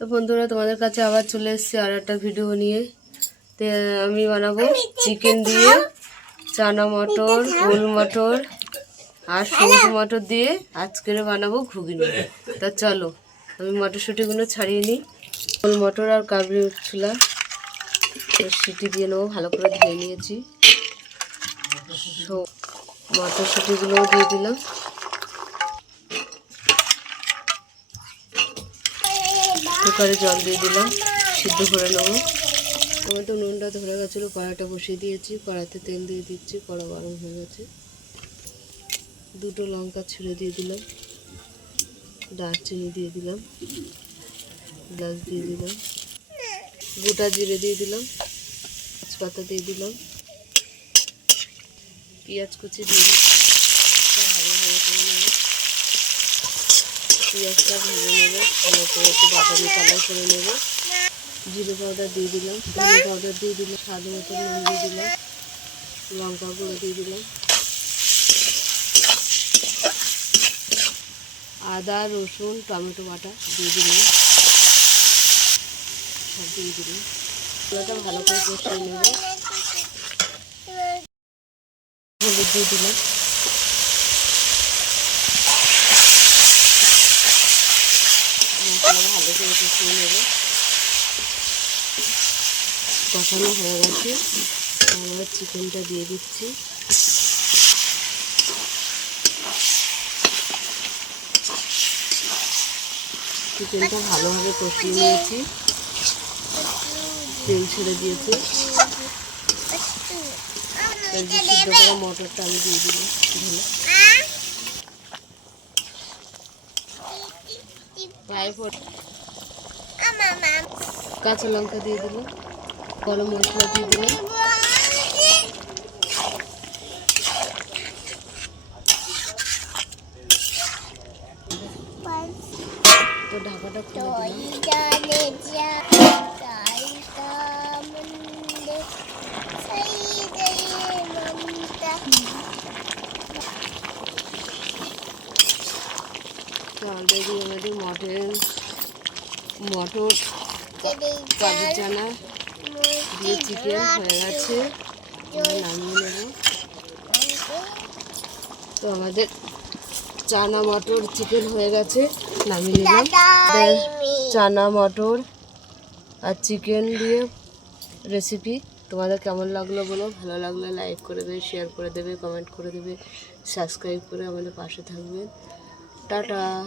তো বন্ধুরা তোমাদের কাছে আবার চলে এসেছি আর একটা ভিডিও নিয়ে। তো আমি বানাবো চিকেন দিয়ে চানা মটর গোল মটর আর সবুজ মটর দিয়ে আজকের বানাবো ঘুগনি। তা চলো আমি মটরশুঁটিগুলো ছাড়িয়ে নিই। গোল মটর আর কাবলি ছোলা সিটি দিয়ে নেব ভালো করে ধুয়ে নিয়েছি। মটরশুঁটিগুলোও দিয়ে দিলাম। কুকারে জল দিয়ে দিলাম, সিদ্ধ করে নেব। আমার তো নুনটা ধরে গেছিল কড়াটা বসিয়ে দিয়েছি কড়াতে তেল দিয়ে দিচ্ছি, কড়া গরম হয়ে গেছে। দুটো লঙ্কা ছিঁড়ে দিয়ে দিলাম, দারচিনি দিয়ে দিলাম গ্লাস দিয়ে দিলাম, গোটা জিরে দিয়ে দিলাম, তেজপাতা দিয়ে দিলাম, পেঁয়াজ কুচি দিয়ে দিচ্ছি ভালো ভালো করে নেব পেঁয়াজটা ভেজে নেব ভালো করে একটু বাদামি কালার করে নেব জিরে পাউডার দিয়ে দিলাম, ধনে পাউডার দিয়ে দিলাম স্বাদ মতো নুন দিয়ে দিলাম লঙ্কা গুঁড়ো দিয়ে দিলাম। আদা, রসুন, টমেটো বাটা দিয়ে দিলাম। সব দিয়ে দিলাম। এগুলোটা ভালো করে কষিয়ে নেব। হলুদ দিয়ে দিলাম। মশলা ভালো করে কষিয়ে নেব কষানো হয়ে গেছে আমরা চিকেনটা দিয়ে দিচ্ছি চিকেনটা ভালোভাবে কষিয়ে নিয়েছি তেল ছেড়ে দিয়েছে সিদ্ধ করা মটরটা আমি দিয়ে দিলাম। পায়ে ফোট- কাঁচা লঙ্কা দিয়ে দিলাম। গরম মশলা দিয়ে দিলাম। তো ঢাকাটা খুলে দিলাম। অলরেডি আমাদের মটর মটর কাবু চানা দিয়ে চিকেন হয়ে গেছে। নামিয়ে নেব। তো আমাদের চানা মটর চিকেন হয়ে গেছে। নামিয়ে নিলাম। চানা মটর আর চিকেন দিয়ে রেসিপি তোমাদের কেমন লাগল বলো? ভালো লাগলে লাইক করে দেবে শেয়ার করে দেবে কমেন্ট করে দেবে সাবস্ক্রাইব করে আমাদের পাশে থাকবে। 哒哒。